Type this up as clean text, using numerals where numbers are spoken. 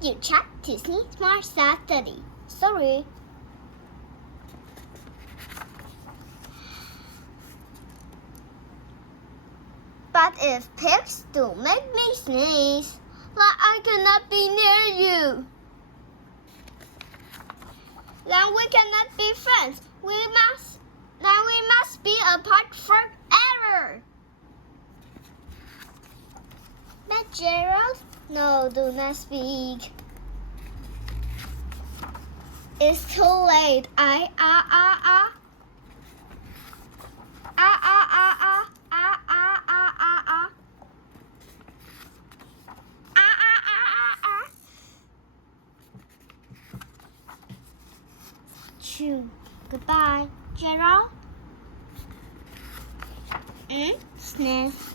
Did you check Disney Smart Saturday? Sorry. But if pigs do make me sneeze, like I cannot be near you, then we cannot be friends. We must be apart forever. But Gerald, no, do not speak. It's too late. Choo. Goodbye, Gerald. Sniff.